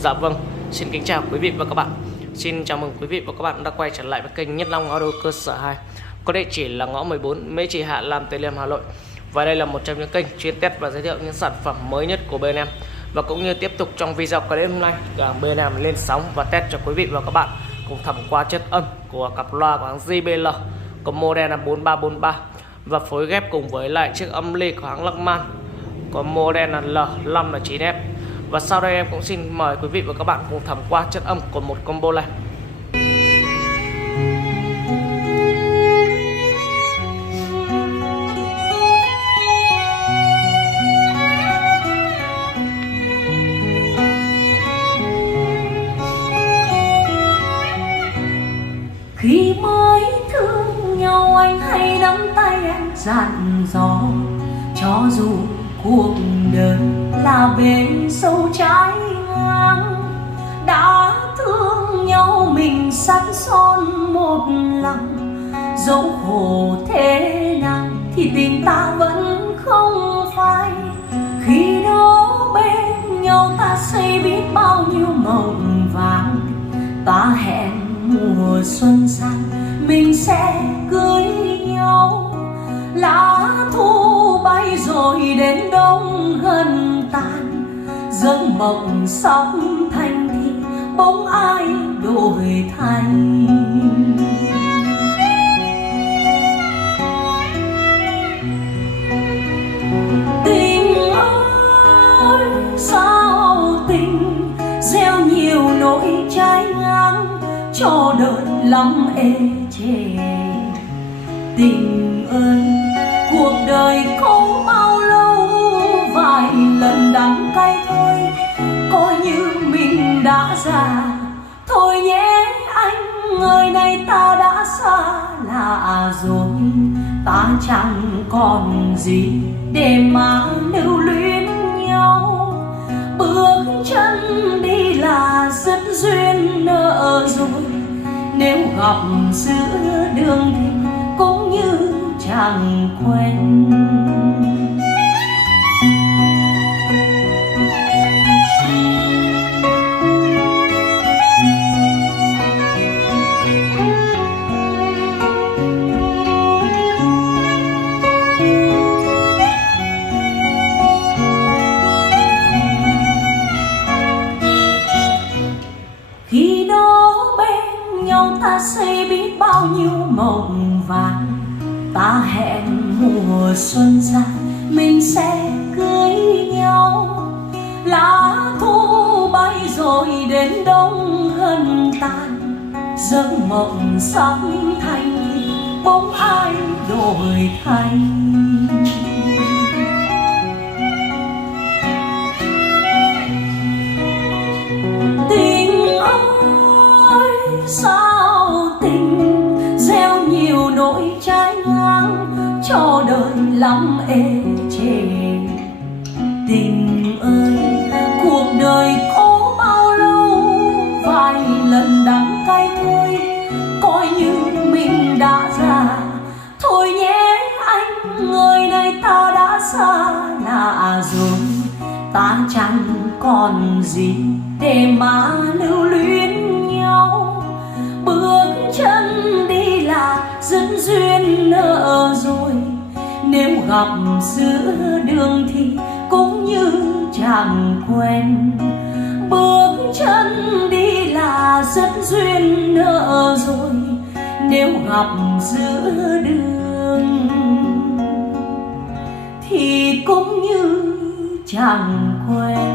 Dạ vâng, xin kính chào quý vị và các bạn. Xin chào mừng quý vị và các bạn đã quay trở lại với kênh Nhất Long Auto cơ sở 2. Có địa chỉ là ngõ 14 Mễ Trì Hạ, Lam, Từ Liêm, Hà Nội. Và đây là một trong những kênh chuyên test và giới thiệu những sản phẩm mới nhất của bên em. Và cũng như tiếp tục trong video clip hôm nay, cả bên em lên sóng và test cho quý vị và các bạn cùng thẩm qua chất âm của cặp loa của hãng JBL có model là 4343 và phối ghép cùng với lại chiếc âm ly của hãng Lachman có model là L509F. Và sau đây em cũng xin mời quý vị và các bạn cùng thẩm qua chất âm của một combo này. Khi mới thương nhau anh hay nắm tay em dặn dò, cho dù cuộc đời là bể sâu trái ngang. Đã thương nhau mình sắt son một lòng, dẫu khổ thế nào thì tình ta vẫn không phai. Khi đó bên nhau ta xây biết bao nhiêu mộng vàng, ta hẹn mùa xuân sang mình sẽ cưới nhau. Lá thu bay rồi đến đông gần tàn, giấc mộng sắp thành thì bóng ai đổi thay. Tình ơi sao tình gieo nhiều nỗi trái ngang, cho đời lắm ê chề. Tình ơi cuộc đời có bao lâu, vài lần đắng cay thôi, coi như mình đã già. Thôi nhé anh, người này ta đã xa lạ rồi, ta chẳng còn gì để mà lưu luyến nhau. Bước chân đi là dứt duyên nợ rồi, nếu gặp giữa đường thì cũng như chẳng quen. Khi đó bên nhau ta xây biết bao nhiêu mộng vàng, ta hẹn mùa xuân sang mình sẽ cưới nhau. Lá thu bay rồi đến đông gần tàn, giấc mộng sắp thành thì bóng ai đổi thay. Tình ơi sao tình gieo nhiều nỗi trái ngang, cho đời lắm ê chề. Tình ơi cuộc đời có bao lâu, vài lần đắng cay thôi, coi như mình đã già. Thôi nhé anh, người này ta đã xa lạ rồi, ta chẳng còn gì để mà lưu luyến nhau. Bước chân đi là dứt duyên nợ rồi, nếu gặp giữa đường thì cũng như chẳng quen. Bước chân đi là dứt duyên nợ rồi, nếu gặp giữa đường thì cũng như chẳng quen.